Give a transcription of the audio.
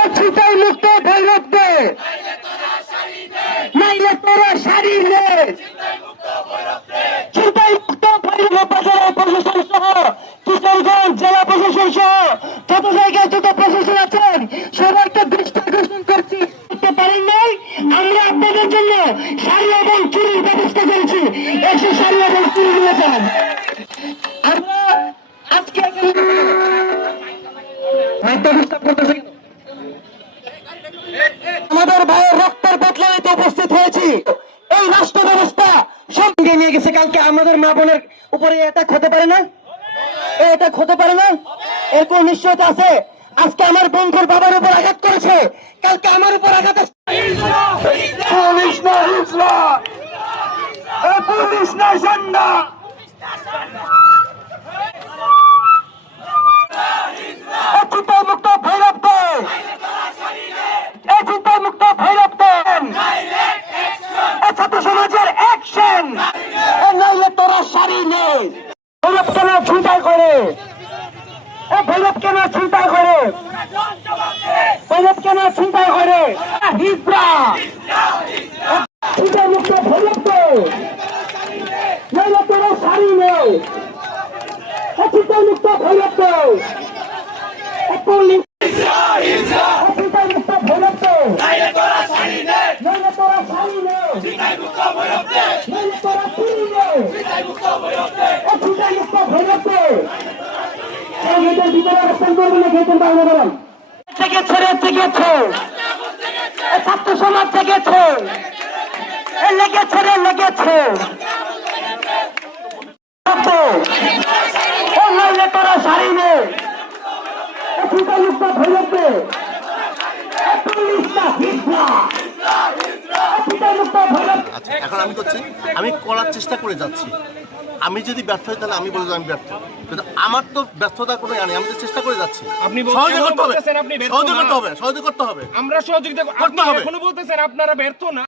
ও ছিটাই মুক্ত ভৈরব দে নাইলে তোরা শাড়ি নে মুক্ত ভৈরব প্রশাসন সহ। কিশোরগঞ্জ জেলা প্রশাসন সহ। যত জায়গায় যত প্রশাসন আছেন সবাইকে দৃষ্টি আকর্ষণ করছি। করতে নাই, আমরা আপনাদের জন্য এবং চুরির ব্যবস্থা করেছি। এবং চুরি নিয়ে যান আমরা আজকে? আমাদের ভাইয়ের রক্তের বদলাইতে উপস্থিত হয়েছি। এই রাষ্ট্র ব্যবস্থা সঙ্গে নিয়ে গেছে কালকে আমাদের মা বোনের উপরে এটা হতে পারে না? এটা হতে পারে না? এর কোন নিশ্চয়তা আছে? আজকে আমার বন্ধুর বাবার উপর আঘাত করেছে। কালকে আমার উপর আঘাত। পুলিশ ভৈরব কেন চিন্তায় করে? ভৈরব কেন চিন্তায় করে? ভৈরব কেন চিন্তায় করে? হিজরা চিন্তায় মুক্ত ভৈরব দেন নাইলে তোরা শাড়ি নেই চিন্তায় মুক্ত ভৈরব পুলিশ ভৈরব দেন নইলে থেকে ছেড়ে থেকেছে ছাত্র সমাজ থেকেছে লেগেছে রে লেগেছে ও তোরা শাড়ি নে চিন্তায় মুক্ত ভৈরব আচ্ছা এখন আমি করছি। আমি করার চেষ্টা করে যাচ্ছি। আমি যদি ব্যর্থ হই তাহলে আমি বলব আমি ব্যর্থ। কিন্তু আমার তো ব্যর্থতা কোনো জানি আমি তো চেষ্টা করে যাচ্ছি। আপনি সহযোগিতা করতে হবে। সহযোগিতা করতে হবে সহযোগিতা করতে হবে। আমরা সহযোগিতা করতে হবে হবে। এখনও বলতেছেন আপনারা ব্যর্থ না।